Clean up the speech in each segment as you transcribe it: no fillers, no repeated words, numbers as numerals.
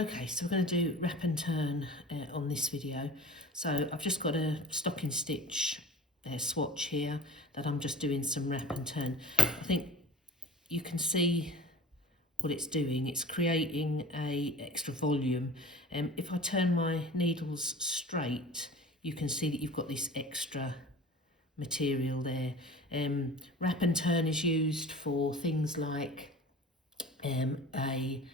Okay, so we're going to do wrap and turn on this video. So I've just got a stocking stitch swatch here that I'm just doing some wrap and turn. I think you can see what it's doing. It's creating a extra volume. If I turn my needles straight, you can see that you've got this extra material there. Wrap and turn is used for things like a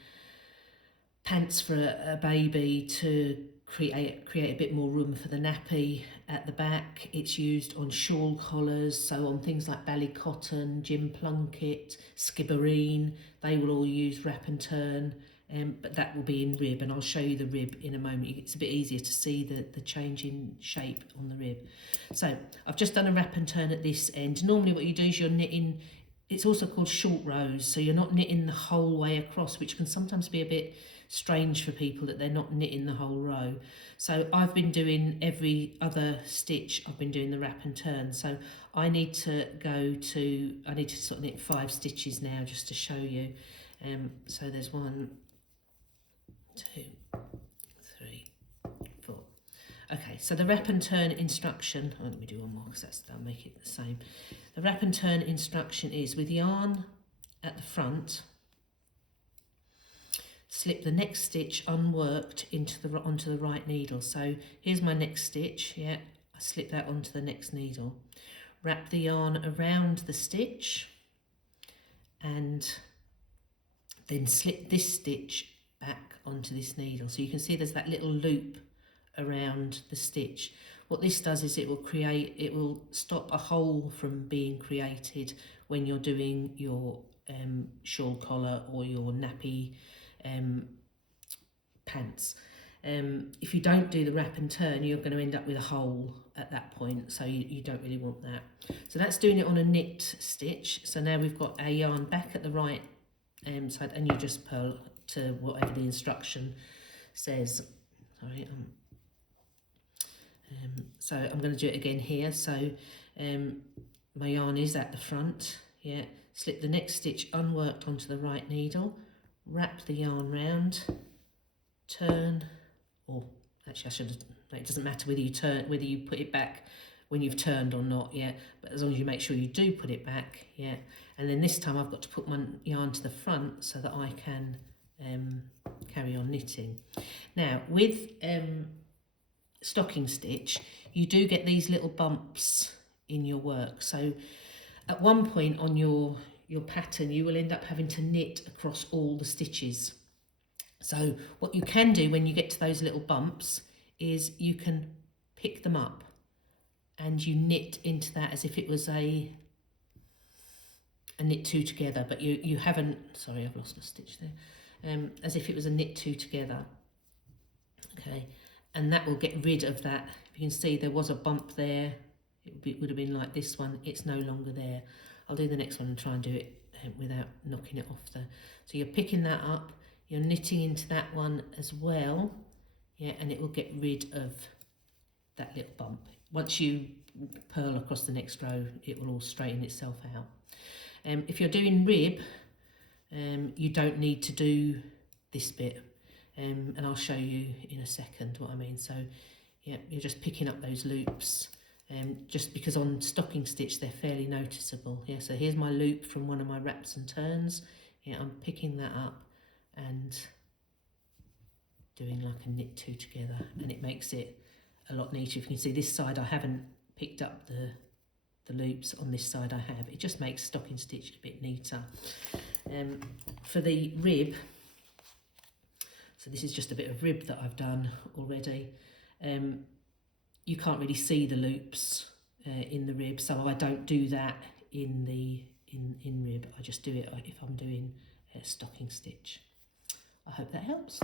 pants for a baby to create a bit more room for the nappy at the back. It's used on shawl collars, so on things like ballet cotton, gym plunket, skibbereen, they will all use wrap and turn. But that will be in rib, and I'll show you the rib in a moment. It's a bit easier to see the change in shape on the rib. So I've just done a wrap and turn at this end. Normally what you do is you're knitting, it's also called short rows, so you're not knitting the whole way across, which can sometimes be a bit strange for people that they're not knitting the whole row. So I've been doing every other stitch, I've been doing the wrap and turn. So I need to sort of knit 5 stitches now just to show you. So there's 1, 2, 3, 4. Okay, so the wrap and turn instruction, let me do one more because that'll make it the same. The wrap and turn instruction is with yarn at the front, slip the next stitch unworked onto the right needle. So here's my next stitch, I slip that onto the next needle. Wrap the yarn around the stitch and then slip this stitch back onto this needle. So you can see there's that little loop around the stitch. What this does is it will stop a hole from being created when you're doing your shawl collar or your nappy pants. If you don't do the wrap and turn, you're going to end up with a hole at that point, so you don't really want that. So that's doing it on a knit stitch. So now we've got our yarn back at the right side, and you just purl to whatever the instruction says. Sorry, so I'm going to do it again here. So my yarn is at the front, slip the next stitch unworked onto the right needle, wrap the yarn round, turn, or actually it doesn't matter whether you put it back when you've turned or not, but as long as you make sure you do put it back, and then this time I've got to put my yarn to the front so that I can carry on knitting. Now with stocking stitch, you do get these little bumps in your work, so at one point on your pattern you will end up having to knit across all the stitches. So what you can do when you get to those little bumps is you can pick them up and you knit into that as if it was a knit 2 together, but you haven't, sorry, I've lost a stitch there, as if it was a knit 2 together, okay, and that will get rid of that. If you can see there was a bump there, it would have been like this one, it's no longer there. I'll do the next one and try and do it without knocking it off there. So you're picking that up, you're knitting into that one as well, and it will get rid of that little bump. Once you purl across the next row, it will all straighten itself out. If you're doing rib, you don't need to do this bit, and I'll show you in a second what I mean. So you're just picking up those loops, just because on stocking stitch they're fairly noticeable. So here's my loop from one of my wraps and turns. I'm picking that up and doing like a knit 2 together, and it makes it a lot neater. If you can see this side I haven't picked up the loops, on this side I have. It just makes stocking stitch a bit neater. For the rib, so this is just a bit of rib that I've done already. You can't really see the loops in the rib, so I don't do that in rib. I just do it if I'm doing a stocking stitch. I hope that helps.